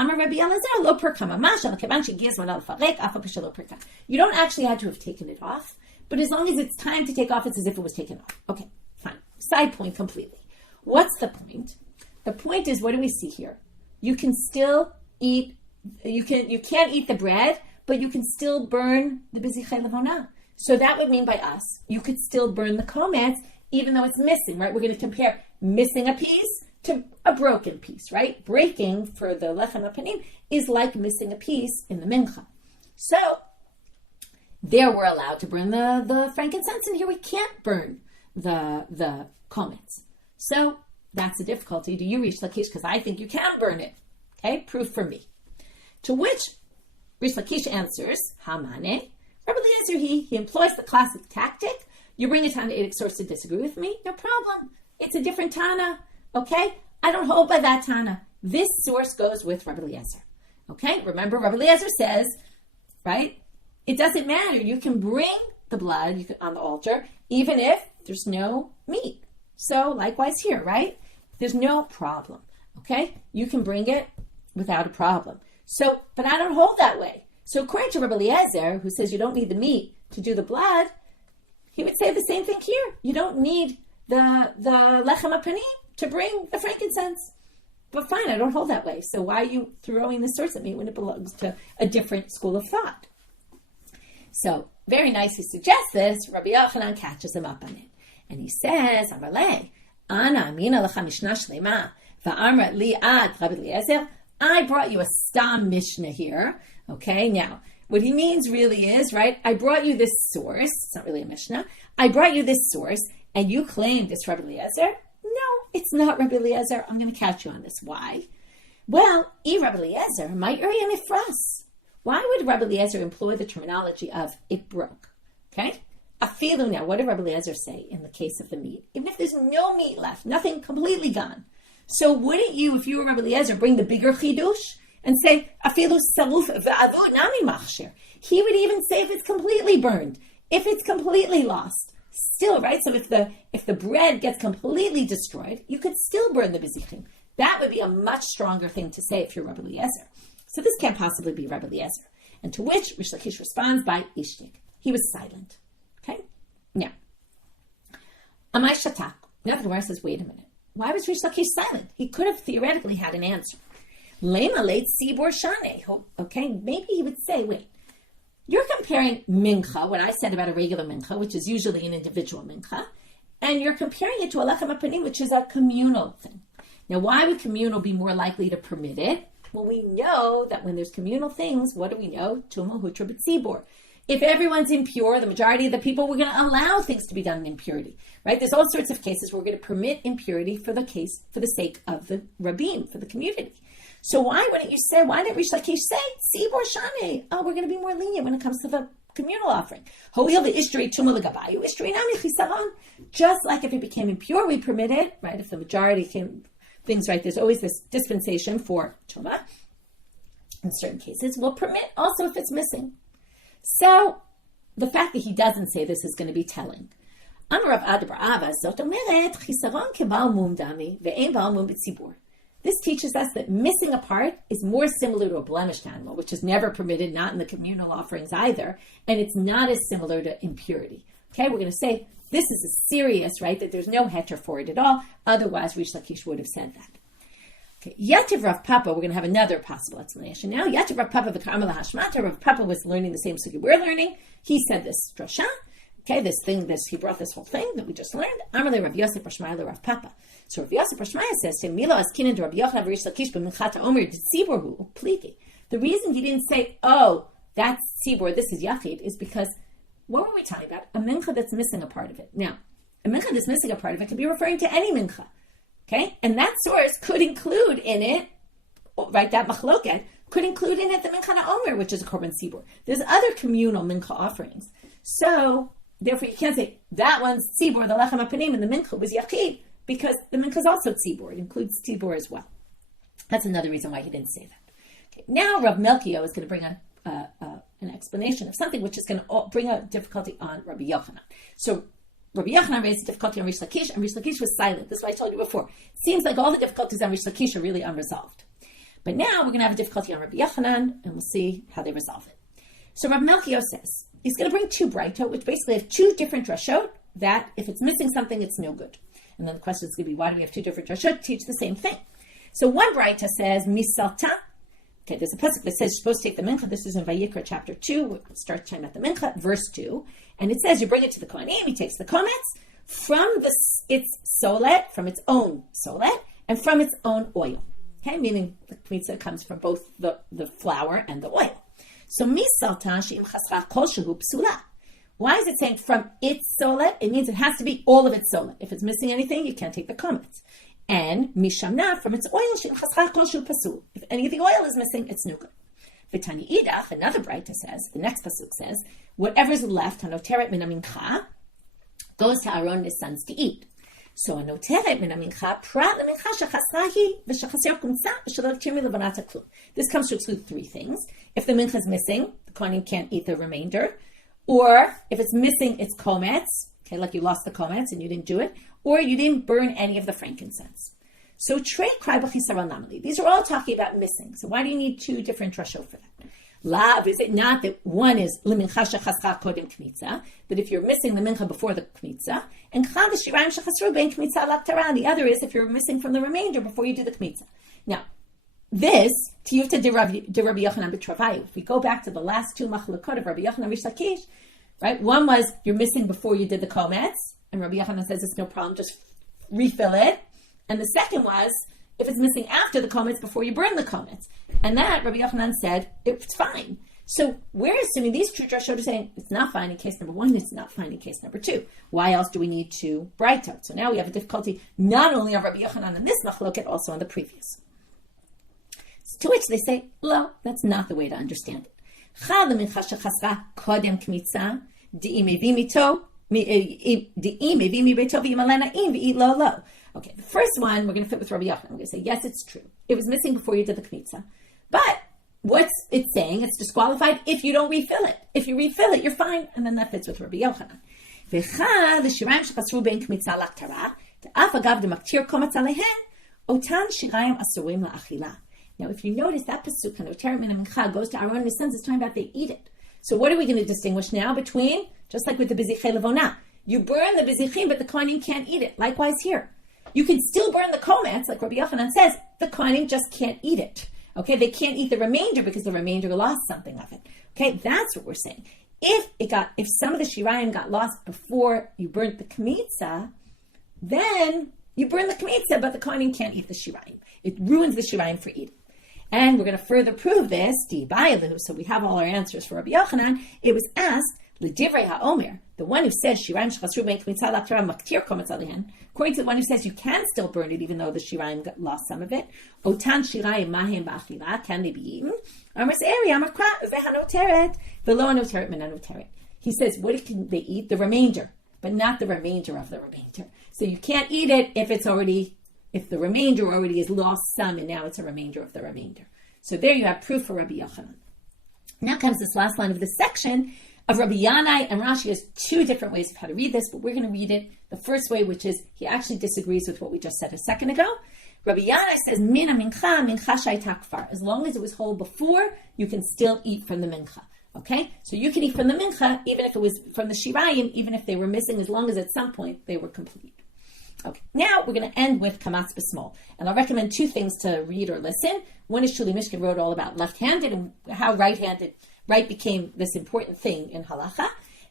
actually have to have taken it off, but as long as it's time to take off, it's as if it was taken off. Okay, fine. Side point completely. What's the point? The point is, what do we see here? You can still eat, you can't eat the bread, but you can still burn the bizichei levona. So that would mean by us, you could still burn the kometz, even though it's missing, right? We're going to compare missing a piece to a broken piece, right? Breaking for the lechem apanim is like missing a piece in the mincha. So there we're allowed to burn the frankincense, and here we can't burn the kometz. So that's the difficulty. Do you Reish Lakish? Because I think you can burn it. Okay, proof for me. To which Reish Lakish answers, Hamane. Rabbi Eliezer, he employs the classic tactic. You bring a Tanaitic source to disagree with me, no problem. It's a different Tana. Okay, I don't hold by that Tana. This source goes with Rabbi Eliezer. Okay, remember Rabbi Eliezer says, right? It doesn't matter. You can bring the blood on the altar, even if there's no meat. So likewise here, right? There's no problem. Okay, you can bring it without a problem. So, but I don't hold that way. So according to Rabbi Eliezer, who says you don't need the meat to do the blood, he would say the same thing here. You don't need the lechem apanim to bring the frankincense. But fine, I don't hold that way. So why are you throwing this source at me when it belongs to a different school of thought? So very nice he suggests this. Rabbi Yochanan catches him up on it. And he says, Amalei, Ana amina lecha mishnah shlema, va'amra li ad Rabbi Eliezer. I brought you a stam mishnah here. Okay, now, what he means really is, right, I brought you this source. It's not really a mishnah. I brought you this source, and you claimed it's Rabbi Eliezer. No, it's not Rabbi Eliezer. I'm going to catch you on this. Why? Well, Rabbi Eliezer, my uriah nifras. Why would Rabbi Eliezer employ the terminology of it broke? Okay? Afilu now, what did Rabbi Eliezer say in the case of the meat? Even if there's no meat left, nothing completely gone. So wouldn't you, if you were Rabbi Eliezer, bring the bigger chidush and say, afilu saruf v'avud nami machshir? He would even say if it's completely burned, if it's completely lost, still, right? So if the bread gets completely destroyed, you could still burn the bizichim. That would be a much stronger thing to say if you're Rabbi Eliezer. So this can't possibly be Rabbi Eliezer. And to which Reish Lakish responds by ishtik. He was silent. Okay? Now, Amai shatak. Now the Gemara says, wait a minute. Why was Reish Lakish silent? He could have theoretically had an answer. Lema leit sibor shane. Okay, maybe he would say, wait, you're comparing mincha, what I said about a regular mincha, which is usually an individual mincha, and you're comparing it to a lechem hapanim, which is a communal thing. Now, why would communal be more likely to permit it? Well, we know that when there's communal things, what do we know? Tuma hutra b'tzibor. If everyone's impure, the majority of the people, we're going to allow things to be done in impurity, right? There's all sorts of cases where we're going to permit impurity for the sake of the rabbim, for the community. So why wouldn't you say, why didn't Reish Lakish say, Sibor Shane? Oh, we're going to be more lenient when it comes to the communal offering. Just like if it became impure, we permit it, right? If the majority came, things, right? There's always this dispensation for Tumah. In certain cases, we'll permit also if it's missing. So the fact that he doesn't say this is going to be telling. This teaches us that missing a part is more similar to a blemished animal, which is never permitted, not in the communal offerings either, and it's not as similar to impurity. Okay, we're going to say this is a serious, right, that there's no heter for it at all. Otherwise, Reish Lakish would have said that. Okay, Yativ Rav Papa, we're going to have another possible explanation now. Yativ Rav Papa v'Karmel Hashmata. Rav Papa was learning the same sugi we're learning. He said this drasha. Okay, he brought this whole thing that we just learned. Amalei Rav Yosef Rashmaya Rav Papa. So Rav Yosef Rashmaya says to him, Milo Askinin to Rabbi Yochanan Reish Lakish b'minchata Omer Tzibor pliki. The reason he didn't say, oh, that's Tzibor, this is Yachid, is because what were we talking about? A mincha that's missing a part of it. Now, a mincha that's missing a part of it could be referring to any mincha. Okay? And that source could include in it, right, that machloket, could include in it the mincha Omer, which is a korban tzibur. There's other communal mincha offerings. So, therefore, you can't say, that one's tzibur, the lechem hapanim, and the mincha was yachid, because the mincha is also tzibur. It includes tzibur as well. That's another reason why he didn't say that. Okay. Now, Rav Melchio is going to bring an explanation of something which is going to bring a difficulty on Rabbi Yochanan. So, Rabbi Yochanan raised a difficulty on Reish Lakish, and Reish Lakish was silent. This is what I told you before. It seems like all the difficulties on Reish Lakish are really unresolved. But now we're going to have a difficulty on Rabbi Yochanan, and we'll see how they resolve it. So Rabbi Melchio says, he's going to bring two brightot, which basically have two different drashot, that if it's missing something, it's no good. And then the question is going to be, why do we have two different drashot to teach the same thing? So one brightot says, misalta. Okay, there's a pasuk that says you're supposed to take the mincha. This is in Vayikra chapter 2. We'll start talking about the mincha, verse 2. And it says you bring it to the kohanim, he takes the kometz from its solet, from its own solet, and from its own oil. Okay, meaning the kemitza comes from both the flour and the oil. So misalta she'im chasra kol shehu psula. Why is it saying from its solet? It means it has to be all of its solet. If it's missing anything, you can't take the kometz. And mishamna, from its oil, she'im chasra kol shehu pasul. If any of the oil is missing, it's no good. V'tani idach, another brighta says, the next pasuk says, whatever's left, hanoteret min mincha, goes to Aaron and his sons to eat. So hanoteret min mincha, prat lemincha shechasrahi v'shechasir kumtza v'shalot tirmi levanata klum. This comes to exclude three things. If the mincha is missing, the kohanim can't eat the remainder. Or if it's missing, it's kometz, okay, like you lost the kometz and you didn't do it, or you didn't burn any of the frankincense. So trei krai b'chisaron namali. These are all talking about missing. So why do you need two different drashot for that? Lav, is it not that one is lemincha shechasra kodem kemitza, that if you're missing the mincha before the kemitza, and chad shirayim shechasru ben kemitza laktara, the other is if you're missing from the remainder before you do the kemitza. Now, this, tiyuvta de Rabbi Yochanan b'travayu, if we go back to the last two machlokot of Rabbi Yochanan Reish Lakish, right, one was you're missing before you did the kometz, and Rabbi Yochanan says it's no problem, just refill it. And the second was, if it's missing after the kometz, before you burn the kometz. And that, Rabbi Yochanan said, it's fine. So we're assuming these two drashot are saying, it's not fine in case number one, it's not fine in case number two. Why else do we need two brightot? So now we have a difficulty, not only on Rabbi Yochanan in this machloket, also on the previous. To which they say, well, that's not the way to understand it. Okay, the first one we're going to fit with Rabbi Yochanan. We're going to say, yes, it's true. It was missing before you did the kemitza. But what's it saying? It's disqualified if you don't refill it. If you refill it, you're fine. And then that fits with Rabbi Yochanan. Now, if you notice, that pasuk, mincha, goes to Aaron and his sons, it's talking about they eat it. So what are we going to distinguish now between, just like with the bizichei levona, you burn the bizichim, but the kohanim can't eat it. Likewise here. You can still burn the kometz, like Rabbi Yochanan says, the kohanim just can't eat it. Okay, they can't eat the remainder because the remainder lost something of it. Okay, that's what we're saying. If some of the shirayim got lost before you burnt the kemitza, then you burn the kemitza, but the kohanim can't eat the shirayim. It ruins the shirayim for eating. And we're going to further prove this, so we have all our answers for Rabbi Yochanan. It was asked, L'divrei ha'omer, the one who says shirayim shechasru ben kemitza l'akhtara maktir kometz alihen, according to the one who says you can still burn it even though the shirayim lost some of it. Otan shirayim mahem ba'achila, can they be eaten? Amar se'eri, amar kra, ve'hanoteret, ve'lo hanoteret min hanoteret. He says, what can they eat? The remainder, but not the remainder of the remainder. So you can't eat it if the remainder already has lost some and now it's a remainder of the remainder. So there you have proof for Rabbi Yochanan. Now comes this last line of this section of Rabbi Yanai, and Rashi has two different ways of how to read this, but we're going to read it the first way, which is he actually disagrees with what we just said a second ago. Rabbi Yanai says, Mina mincha, mincha shayta kfar. As long as it was whole before, you can still eat from the mincha. Okay? So you can eat from the mincha, even if it was from the shirayim, even if they were missing, as long as at some point they were complete. Okay, now we're going to end with kamatz b'smol. And I'll recommend two things to read or listen. One is Shuli Mishkin wrote all about left-handed and how right became this important thing in halacha.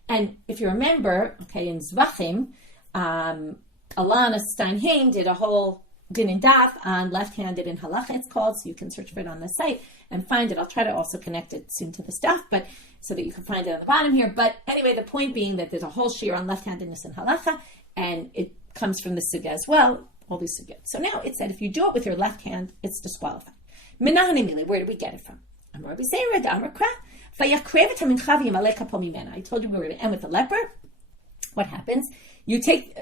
And if you remember, okay, in Zvachim, Alana Steinheim did a whole din and daf on left-handed in halacha, it's called, so you can search for it on the site and find it. I'll try to also connect it soon to the stuff, but so that you can find it on the bottom here. But anyway, the point being that there's a whole shir on left-handedness in halacha, and it comes from the sugya as well, all these sugyot. So now it said if you do it with your left hand, it's disqualified. Menachot, where do we get it from? I told you we were going to end with the leper. What happens?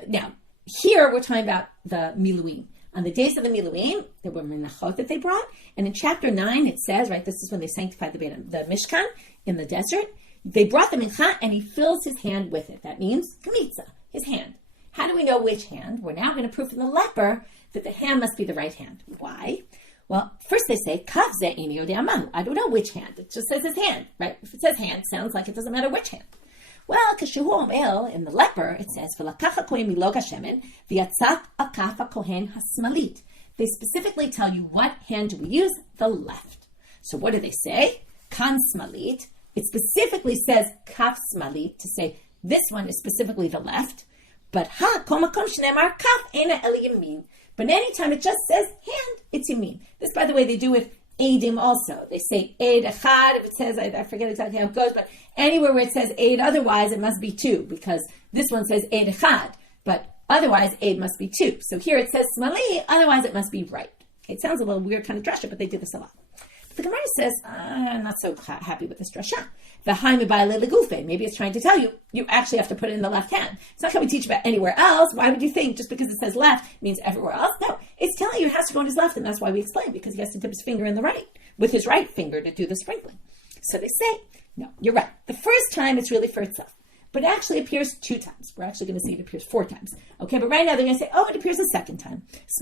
Now, here we're talking about the miluim. On the days of the miluim, there were menachot that they brought, and in chapter 9 it says, right, this is when they sanctified the Mishkan in the desert. They brought the mincha and he fills his hand with it. That means kemitza, his hand. How do we know which hand? We're now going to prove from the leper that the hand must be the right hand. Why? Well, first they say, Kav ze ini yodei amahu. I don't know which hand. It just says his hand, right? If it says hand, it sounds like it doesn't matter which hand. Well, kashehu omel, in the leper, it says, V'lakach hakohen milog hashemen, v'yatzat akaf hakohen hasmalit. They specifically tell you what hand do we use? The left. So what do they say? Kan smalit. It specifically says kaf smalit, to say this one is specifically the left. But but anytime it just says hand, it's yamin. This, by the way, they do with eidim also. They say eid echad, if it says, I forget exactly how it goes, but anywhere where it says eid otherwise, it must be two, because this one says eid echad, but otherwise eid must be two. So here it says smali, otherwise it must be right. Okay, it sounds a little weird, kind of drasha, but they did this a lot. But the Gemara says, I'm not so happy with this drasha. Maybe it's trying to tell you, you actually have to put it in the left hand. It's not how we teach about anywhere else. Why would you think just because it says left means everywhere else? No, it's telling you it has to go on his left, and that's why we explain, because he has to dip his finger in the right, with his right finger to do the sprinkling. So they say, no, you're right. The first time it's really for itself, but it actually appears 2 times. We're actually going to see it appears 4 times. Okay, but right now they're going to say, oh, it appears a second time. It's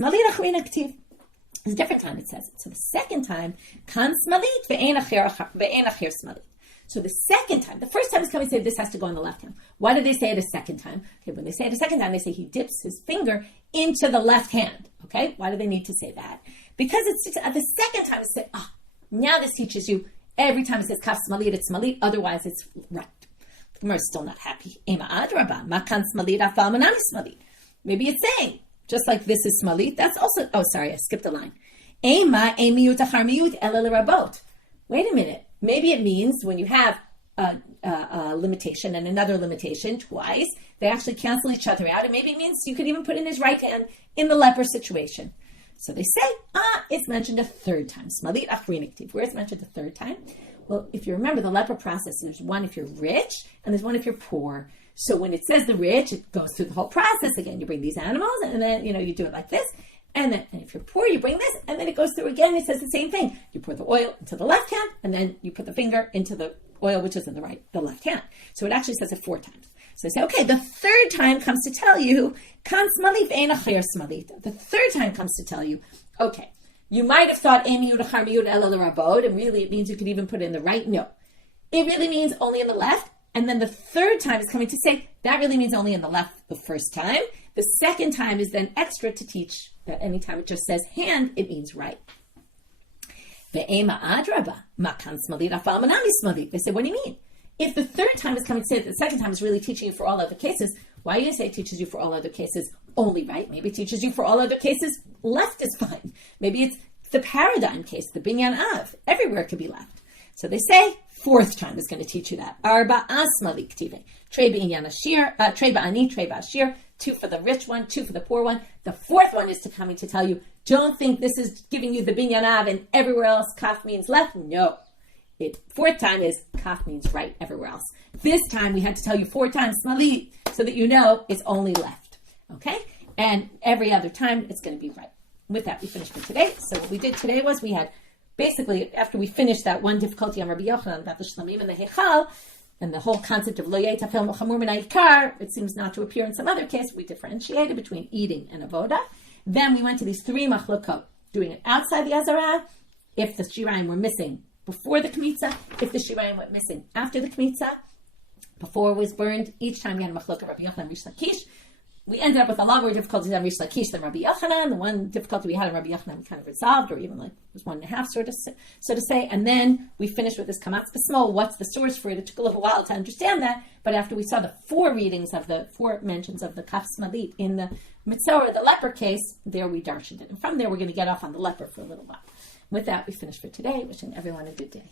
a different time it says it. So the second time, kan smalit ve'en acher smalit. So the second time, the first time is coming to say this has to go on the left hand. Why do they say it a second time? Okay, when they say it a second time, they say he dips his finger into the left hand. Okay, why do they need to say that? Because it's the second time it says, now this teaches you every time it says kaf smalit, it's smalit, otherwise it's right. The Gemara is still not happy. Ema adraba, makan smalit afal manami smalit. Maybe it's saying, just like this is smalit, that's also, I skipped a line. Ema emiyut achar miyut ela l'rabot. Wait a minute. Maybe it means when you have a limitation and another limitation twice, they actually cancel each other out. And maybe it means you could even put in his right hand in the leper situation. So they say, it's mentioned a third time. Smalit achriniktiv. Where it's mentioned the third time? Well, if you remember the leper process, there's one if you're rich and there's one if you're poor. So when it says the rich, it goes through the whole process. Again, you bring these animals, and then, you do it like this. And if you're poor, you bring this, and then it goes through again. It says the same thing. You pour the oil into the left hand, and then you put the finger into the oil, which is in the left hand. So it actually says it 4 times. So I say, okay, the third time comes to tell you, the third time comes to tell you, okay, you might have thought, and really it means you could even put it in the right. No, it really means only in the left. And then the third time is coming to say, that really means only in the left the first time. The second time is then extra to teach that anytime it just says hand, it means right. They say, what do you mean? If the third time is coming to say that the second time is really teaching you for all other cases, why do you say it teaches you for all other cases only right? Maybe it teaches you for all other cases left is fine. Maybe it's the paradigm case, the binyan av. Everywhere it could be left. So they say, fourth time is going to teach you that. Arba asmali ktive. Trei b'inyan ashir, trei ba'ani, trei ba'ashir. 2 for the rich one, 2 for the poor one. The fourth one is coming to tell you, don't think this is giving you the binyan av and everywhere else kaf means left. No. Fourth time is kaf means right everywhere else. This time we had to tell you 4 times smali so that you know it's only left. Okay? And every other time it's going to be right. With that, we finished for today. So what we did today was we had basically, after we finished that one difficulty on Rabbi Yochanan about the shlamim and the hechal, and the whole concept of lo yetafel mochamur min ha'ikar, it seems not to appear in some other case. We differentiated between eating and avoda. Then we went to these 3 machlokot, doing it outside the azara, if the shirayim were missing before the kemitza, if the shirayim went missing after the kemitza, before it was burned. Each time we had a machlokot Rabbi Yochanan and Reish Lakish. We ended up with a lot more difficulties on Reish Lakish than Rabbi Yochanan. The one difficulty we had on Rabbi Yochanan we kind of resolved, or even like it was 1.5, so to say. And then we finished with this kometz b'smol. What's the source for it? It took a little while to understand that. But after we saw the 4 readings of the 4 mentions of the kaf smalit in the mitzvah or the leper case, there we darshaned it. And from there, we're going to get off on the leper for a little while. With that, we finished for today. Wishing everyone a good day.